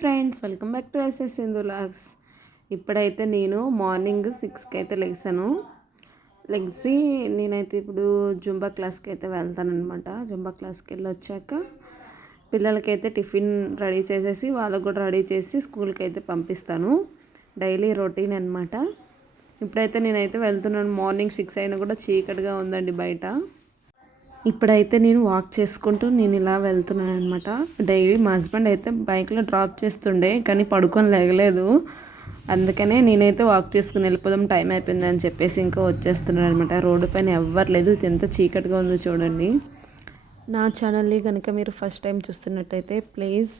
Friends welcome back to SS Sindhu logs ఇప్పుడైతే నేను morning సిక్స్కి అయితే లెగ్సాను లెగ్సి నేనైతే ఇప్పుడు జుంబా క్లాస్కి అయితే వెళ్తాను అనమాట జుంబా క్లాస్కి వెళ్ళి వచ్చాక పిల్లలకైతే టిఫిన్ రెడీ చేసేసి వాళ్ళకు కూడా రెడీ చేసి స్కూల్కి అయితే పంపిస్తాను. డైలీ రొటీన్ అనమాట ఇప్పుడైతే నేనైతే వెళ్తున్నాను. మార్నింగ్ సిక్స్ అయినా కూడా చీకటిగా ఉందండి బయట. ఇప్పుడైతే నేను వాక్ చేసుకుంటూ నేను ఇలా వెళ్తున్నాను అనమాట డైలీ మా హస్బెండ్ అయితే బైక్లో డ్రాప్ చేస్తుండే కానీ పడుకొని లేగలేదు. అందుకనే నేనైతే వాక్ చేసుకుని వెళ్ళిపోదాం టైం అయిపోయింది అని చెప్పేసి ఇంకా వచ్చేస్తున్నాను అనమాట రోడ్డు పైన ఎవ్వరు లేదు ఇది ఎంత చీకటిగా ఉందో చూడండి. నా ఛానల్ని కనుక మీరు ఫస్ట్ టైం చూస్తున్నట్టయితే ప్లీజ్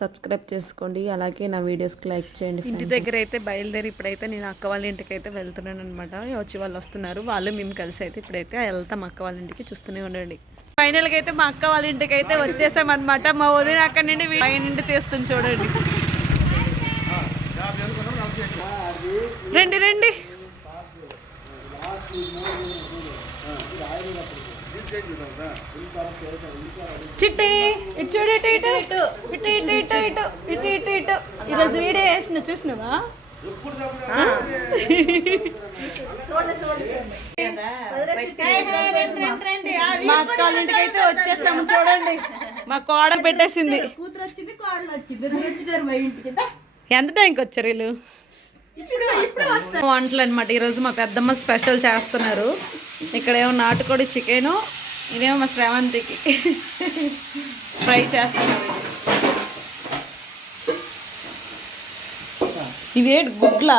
సబ్స్క్రైబ్ చేసుకోండి. అలాగే నా వీడియోస్కి లైక్ చేయండి ఇంటి దగ్గర అయితే బయలుదేరి ఇప్పుడైతే నేను అక్క వాళ్ళ ఇంటికి అయితే వెళ్తున్నాను అనమాట వచ్చి వాళ్ళు వస్తున్నారు. వాళ్ళు మేము కలిసి అయితే ఇప్పుడైతే వెళ్తాం అక్క వాళ్ళ ఇంటికి చూస్తూనే ఉండండి. ఫైనల్గా అయితే మా అక్క వాళ్ళ ఇంటికి అయితే వచ్చేసాం అనమాట మా వదిన అక్కడి నుండి పై నుండి తీస్తుంది చూడండి. రండి రండి. చిట్టి ఇటు చూడు ఇటు ఇటు. ఇటు ఇటు ఇటు ఇటు. ఇటు ఇటు ఇటు. ఇటు ఈరోజు వీడియో వేసిన చూసినావా? మా అక్క వాళ్ళ ఇంటికి అయితే వచ్చేసాము చూడండి. మా కోడ పెట్టేసింది. కూతురు వచ్చింది కోడలు వచ్చింది. మా ఇంటికి. ఎంత టైంకి వచ్చారు వీళ్ళు? ఇప్పుడు ఇప్పుడు వస్తా వంటలు అనమాట ఈరోజు మా పెద్దమ్మ స్పెషల్ చేస్తున్నారు. ఇక్కడేమో నాటుకోడి చికెను ఇదేమో మా శ్రవంతికి ఫ్రై చేస్తున్నారు ఇవేటి గుడ్లా?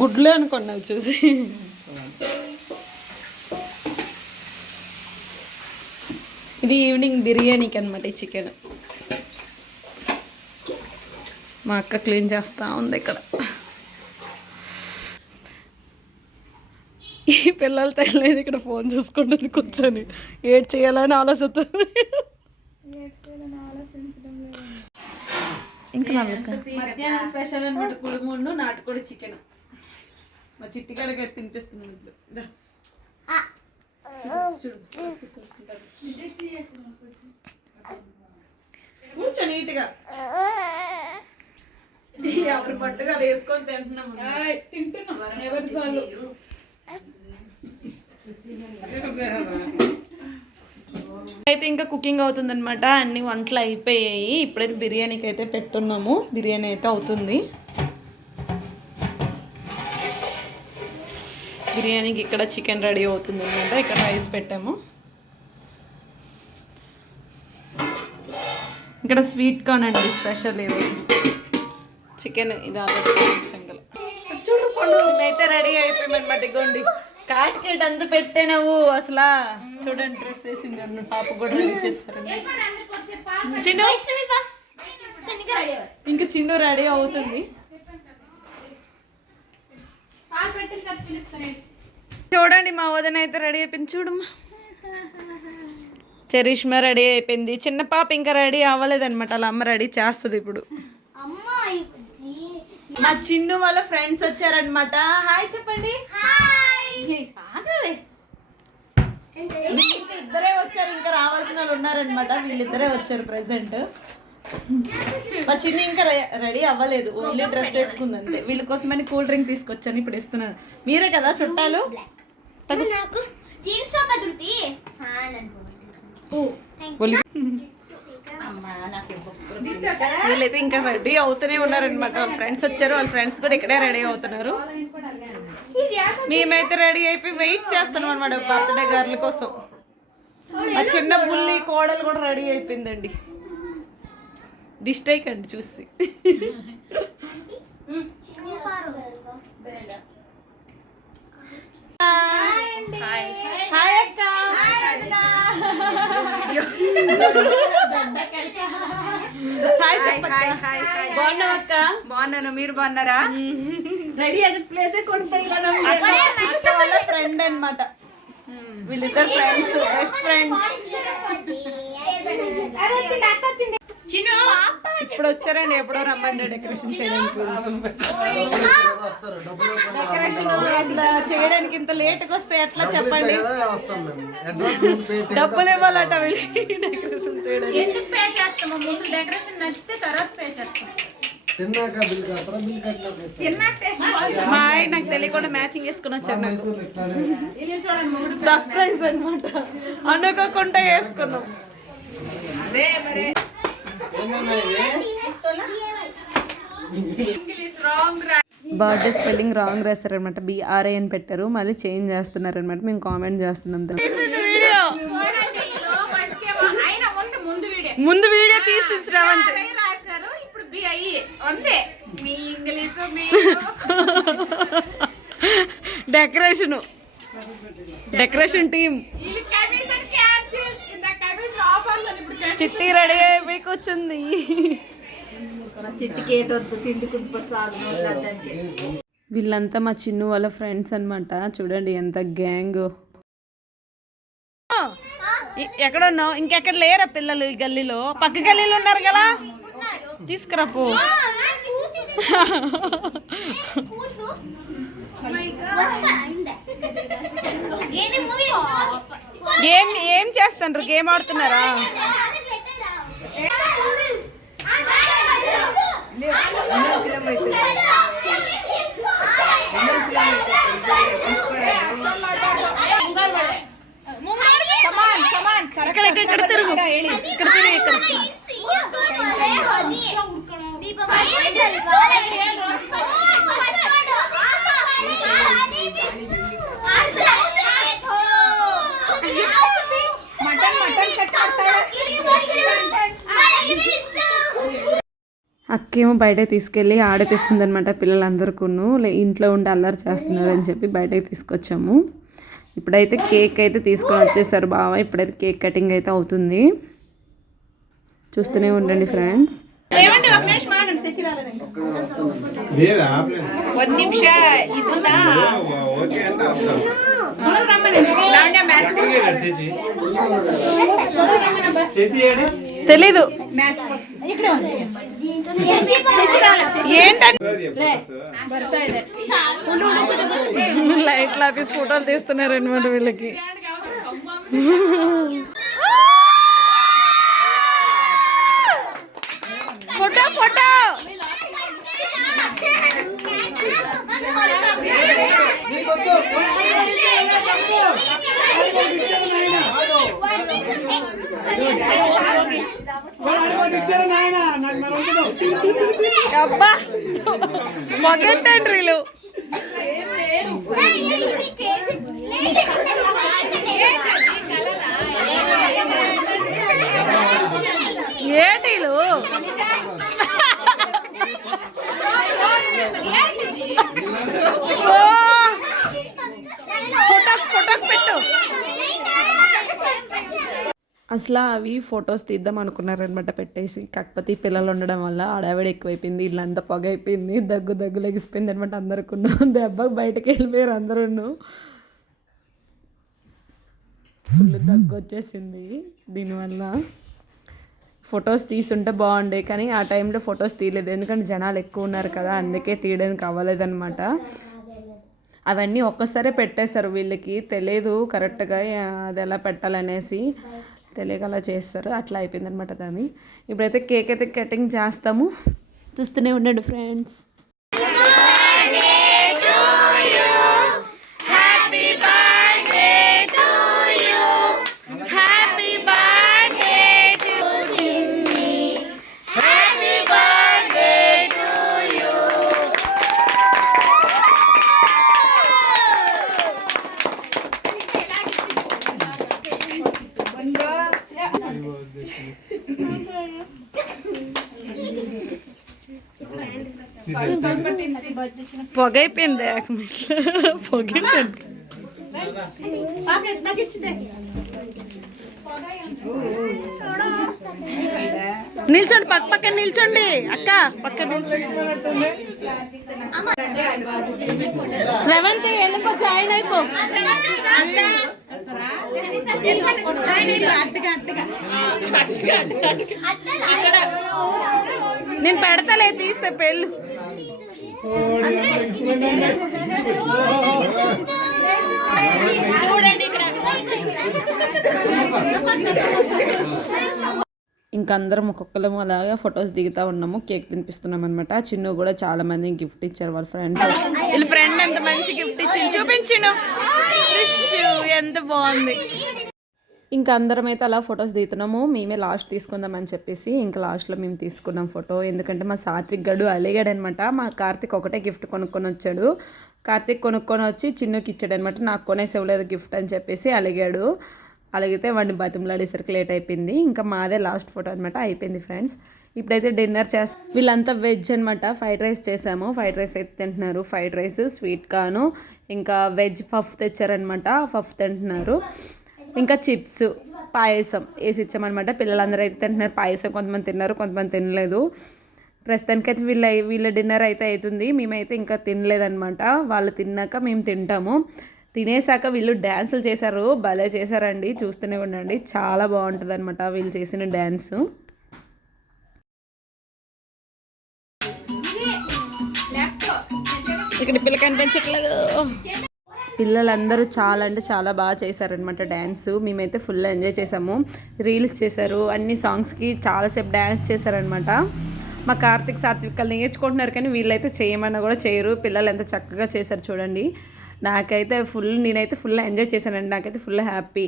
గుడ్లే అనుకోండి చూసి. ఇది ఈవినింగ్ బిర్యానీకి అనమాట ఈ చికెన్. మా అక్క క్లీన్ చేస్తూ ఉంది ఇక్కడ. ఈ పిల్లలు తెలియదు ఇక్కడ ఫోన్ చూసుకుంటుంది కూర్చొని. ఏడ్ చేయాలని ఆలోచిస్తుంది. ఇంకా మధ్యాహ్నం స్పెషల్ అనమాట కుడుముండు నాటుకోడి చికెన్. మా చిట్టి గడగ తినిపిస్తుంది ముద్దు. కూర్చో నీట్గా. ఎవరి పట్టుగా అది వేసుకొని తింటున్నాము అయితే ఇంకా కుకింగ్ అవుతుంది అనమాట అన్ని వంటలు అయిపోయాయి. ఇప్పుడైతే బిర్యానీకి అయితే పెట్టున్నాము. బిర్యానీ అయితే అవుతుంది. బిర్యానీకి ఇక్కడ చికెన్ రెడీ అవుతుంది అనమాట ఇక్కడ రైస్ పెట్టాము. ఇక్కడ స్వీట్ కార్న్ అండి స్పెషల్ ఇది చికెన్ ఇది ఆల్రెడీ చూడు పండు మేమైతే రెడీ అయిపోయామన్నమాట ఇగోండి కాటికేట్ అందు పెట్టే అసలు. చూడండి డ్రెస్ వేసింది పాప కూడా రెడీ చేస్తారండి ఇంకా చిన్న రెడీ అవుతుంది. చూడండి మా వదిన అయితే రెడీ అయిపోయింది చూడమ్మా. చరిష్మా రెడీ అయిపోయింది. చిన్న పాప ఇంకా రెడీ అవ్వలేదనమాట అలా అమ్మ రెడీ చేస్తుంది ఇప్పుడు. మా చిన్ను వాళ్ళ ఫ్రెండ్స్ వచ్చారనమాట హాయ్ చెప్పండి. ఆగవే. ఇద్దరే వచ్చారు ఇంకా రావాల్సిన వాళ్ళు ఉన్నారనమాట వీళ్ళిద్దరే వచ్చారు ప్రెసెంట్ మా చిన్న ఇంకా రెడీ అవ్వలేదు. ఓన్లీ డ్రెస్ వేసుకుంది అంతే. వీళ్ళ కోసమని కూల్ డ్రింక్ తీసుకొచ్చాను ఇప్పుడు ఇస్తున్నాను. మీరే కదా చుట్టాలు? నాకు జీన్స్ టాప్ అదురుతి? ఒలి- వీళ్ళైతే ఇంకా రెడీ అవుతూనే ఉన్నారనమాట వాళ్ళ ఫ్రెండ్స్ వచ్చారు వాళ్ళ ఫ్రెండ్స్ కూడా ఇక్కడే రెడీ అవుతున్నారు. మేమైతే రెడీ అయిపోయి వెయిట్ చేస్తున్నాం అనమాట బర్త్డే గర్ల్ కోసం. ఆ చిన్న బుల్లి కోడలు కూడా రెడీ అయిపోయిందండి. డిస్టైక్ అండి చూసి. హాయ్. హాయ్ చెప్పక్క బాగున్నావు అక్క? బాగున్నాను. మీరు బాగున్నారా? రెడీ అది ప్లేసే అక్క వాళ్ళ ఫ్రెండ్ అన్నమాట. వీళ్ళిద్దరు ఫ్రెండ్స్ బెస్ట్ ఫ్రెండ్స్ ఇప్పుడు వచ్చారండి ఎప్పుడో రమ్మండి డెకరేషన్ చేయడానికి. డెకరేషన్ చేయడానికి ఇంత లేట్గా వస్తే ఎట్లా చెప్పండి? డబ్బులు ఇవ్వాలట డెకరేషన్ చేయడానికి. మా ఆయన నాకు తెలియకుండా మ్యాచింగ్ వేసుకుని వచ్చారు సర్ప్రైజ్ అనమాట అనుకోకుండా వేసుకున్నాం బర్త్డే స్పెల్లింగ్ రాంగ్ రాస్తారనమాట బిఆర్ఐ అని పెట్టారు. మళ్ళీ చేంజ్ చేస్తున్నారనమాట మేము కామెంట్ చేస్తున్నాం ముందు వీడియో తీసి Shravanth. Decoration decoration team Chitti ready అయిపోయి కూర్చుంది. చిట్టికి ఏటొద్దు దానికి వీళ్ళంతా మా చిన్ను వాళ్ళ ఫ్రెండ్స్ అన్నమాట. చూడండి ఎంత గ్యాంగ్. ఎక్కడున్నావు? ఇంకెక్కడ లేరా పిల్లలు ఈ గల్లీలో? పక్క గల్లీలో ఉన్నారు కదా? తీసుకురా పో. ఏది మూవీ ఏం ఏం చేస్తున్నారు గేమ్ ఆడుతున్నారా? ఇక్కడ ఇక్కడ తిరుగు. ఇక్కడ తిరుగు ఇక్కడ మటన్ అక్కేమో బయట తీసుకెళ్ళి ఆడిపిస్తుంది అనమాట పిల్లలందరికీను ఇంట్లో ఉండి అల్లరి చేస్తున్నారు అని చెప్పి బయటకి తీసుకొచ్చాము. ఇప్పుడైతే కేక్ అయితే తీసుకొని వచ్చేసారు బావ. ఇప్పుడైతే కేక్ కటింగ్ అయితే అవుతుంది. చూస్తూనే ఉండండి ఫ్రెండ్స్. నిమిషం తెలీదు. ఏంటంటే లైట్ లాపేసి ఫోటోలు తీస్తున్నారు అనమాట వీళ్ళకి. Bye, Bye. Bye. అసలు అవి ఫొటోస్ తీద్దాం అనుకున్నారనమాట పెట్టేసి. కాకపోతే ఈ పిల్లలు ఉండడం వల్ల ఆడావిడ ఎక్కువైపోయింది ఇల్లంతా పొగ అయిపోయింది దగ్గు దగ్గు లెగిసిపోయింది అనమాట అందరికి దెబ్బకి బయటకు వెళ్ళిపోయారు అందరూ ఫుల్ దగ్గు వచ్చేసింది దీనివల్ల. ఫొటోస్ తీసుంటే బాగుండే కానీ ఆ టైంలో ఫొటోస్ తీయలేదు. ఎందుకంటే జనాలు ఎక్కువ ఉన్నారు కదా అందుకే తీయడానికి అవ్వలేదన్నమాట అవన్నీ ఒక్కసారే పెట్టేశారు వీళ్ళకి. తెలియదు కరెక్ట్గా అది ఎలా పెట్టాలనేసి. తెలియక అలా చేస్తారు. అట్లా అయిపోయిందనమాట దాన్ని ఇప్పుడైతే కేక్ అయితే కటింగ్ చేస్తాము. చూస్తూనే ఉండండి ఫ్రెండ్స్. పొగైపోయింది పొగైపోయింది నాకు ఇచ్చిందే నిల్చోండి పక్క పక్క నిల్చోండి. అక్క పక్క నిల్చోండి. శ్రవంతి ఎందుకో జాయిన్ అయిపో. అట్టుగా నేను పెడతలే తీస్తే పెళ్ళు. అందరం ఒక్కొక్కరం అలాగా ఫొటోస్ దిగుతా ఉన్నాము కేక్ తినిపిస్తున్నాం అనమాట చిన్ను కూడా చాలా మంది గిఫ్ట్ ఇచ్చారు వాళ్ళ ఫ్రెండ్స్. వీళ్ళ ఫ్రెండ్ ఎంత మంచి గిఫ్ట్ ఇచ్చింది? చూపించిండు ఎంత బాగుంది. ఇంకా అందరం అయితే అలా ఫొటోస్ దిగుతున్నాము. మేమే లాస్ట్ తీసుకుందాం అని చెప్పేసి ఇంకా లాస్ట్లో మేము తీసుకున్నాం ఫోటో. ఎందుకంటే మా సాత్విక్ గడు అలిగాడు అనమాట మా కార్తిక్ ఒకటే గిఫ్ట్ కొనుక్కొని వచ్చాడు. కార్తిక్ కొనుక్కొని వచ్చి చిన్నకి ఇచ్చాడు అనమాట నాకు కొనేసి ఇవ్వలేదు గిఫ్ట్ అని చెప్పేసి అలిగాడు. అలాగితే వాడిని బతిమలాడేసరికి లేట్ అయిపోయింది. ఇంకా మాదే లాస్ట్ ఫోటో అనమాట. అయిపోయింది ఫ్రెండ్స్. ఇప్పుడైతే డిన్నర్ చేస్తాం వీళ్ళంతా వెజ్ అనమాట. ఫ్రైడ్ రైస్ చేసాము. ఫ్రైడ్ రైస్ అయితే తింటున్నారు. ఫ్రైడ్ రైస్ స్వీట్ కాను ఇంకా వెజ్ పఫ్ తెచ్చారనమాట. పఫ్ తింటున్నారు. ఇంకా చిప్స్ పాయసం వేసి ఇచ్చామన్నమాట పిల్లలందరూ అయితే తింటున్నారు. పాయసం కొంతమంది తిన్నారు కొంతమంది తినలేదు. ప్రస్తుతానికైతే వీళ్ళ వీళ్ళ డిన్నర్ అయితే అవుతుంది మేమైతే ఇంకా తినలేదన్నమాట. వాళ్ళు తిన్నాక మేము తింటాము. తినేసాక వీళ్ళు డ్యాన్సులు చేశారు. భలే చేశారండి. చూస్తూనే ఉండండి. చాలా బాగుంటుంది అనమాట వీళ్ళు చేసిన డ్యాన్స్. ఇక్కడ పిల్ల కనిపించట్లేదు. పిల్లలందరూ చాలా అంటే చాలా బాగా చేశారనమాట డ్యాన్స్. మేమైతే ఫుల్ ఎంజాయ్ చేసాము రీల్స్ చేశారు. అన్ని సాంగ్స్కి చాలాసేపు డ్యాన్స్ చేశారనమాట మా కార్తిక్ సాత్వికలు నేర్చుకుంటున్నారు కానీ వీళ్ళైతే చేయమన్నా కూడా చేయరు. పిల్లలు ఎంత చక్కగా చేశారు చూడండి. నాకైతే ఫుల్ నేనైతే ఫుల్ ఎంజాయ్ చేశానండి. నాకైతే ఫుల్ హ్యాపీ.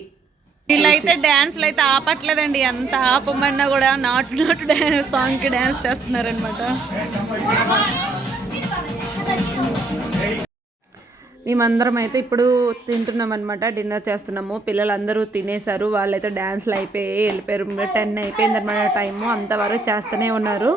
వీళ్ళైతే డ్యాన్స్లు అయితే ఆపట్లేదండి. ఎంత ఆపమన్నా కూడా నాటు నాటు డ్యాన్స్ సాంగ్కి డ్యాన్స్ చేస్తున్నారనమాట మేమందరం అయితే ఇప్పుడు తింటున్నాం అనమాట డిన్నర్ చేస్తున్నాము. పిల్లలందరూ తినేశారు. వాళ్ళైతే డ్యాన్స్లు అయిపోయి వెళ్ళిపోయారు. టెన్ అయిపోయింది అనమాట టైము. అంతవరకు చేస్తూనే ఉన్నారు.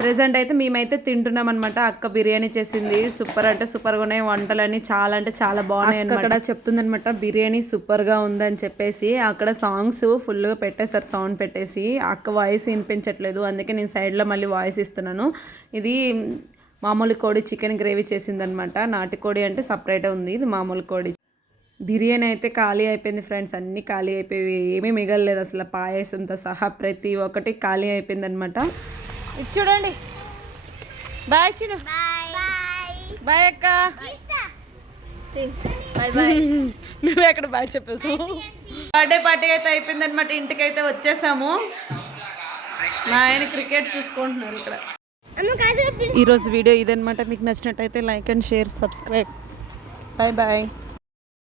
ప్రజెంట్ అయితే మేమైతే తింటున్నాం అనమాట అక్క బిర్యానీ చేసింది. సూపర్ అంటే సూపర్గా ఉన్నాయి వంటలని చాలా అంటే చాలా బాగున్నాయి అక్కడ చెప్తుంది అనమాట బిర్యానీ సూపర్గా ఉందని చెప్పేసి అక్కడ సాంగ్స్ ఫుల్గా పెట్టేశారు సౌండ్ పెట్టేసి. అక్క వాయిస్ వినిపించట్లేదు. అందుకే నేను సైడ్లో మళ్ళీ వాయిస్ ఇస్తున్నాను. ఇది మామూలు కోడి చికెన్ గ్రేవీ చేసిందనమాట. నాటుకోడి అంటే సపరేట్ ఉంది ఇది మామూలు కోడి. బిర్యానీ అయితే ఖాళీ అయిపోయింది ఫ్రెండ్స్ అన్నీ ఖాళీ అయిపోయి ఏమీ మిగలలేదు అసలు. పాయసంతో సహా ప్రతి ఒక్కటి ఖాళీ అయిపోయింది అనమాట చూడండి. బాయ్ చిను. బాయ్ అక్క. మేము ఎక్కడ బాయ్ చెప్పదు. బర్త్డే పార్టీ అయితే అయిపోయింది అనమాట ఇంటికి అయితే వచ్చేసాము. మా ఆయన క్రికెట్ చూసుకుంటున్నారు ఇక్కడ. ఈరోజు వీడియో ఇదనమాట మీకు నచ్చినట్టయితే like and share subscribe. Bye bye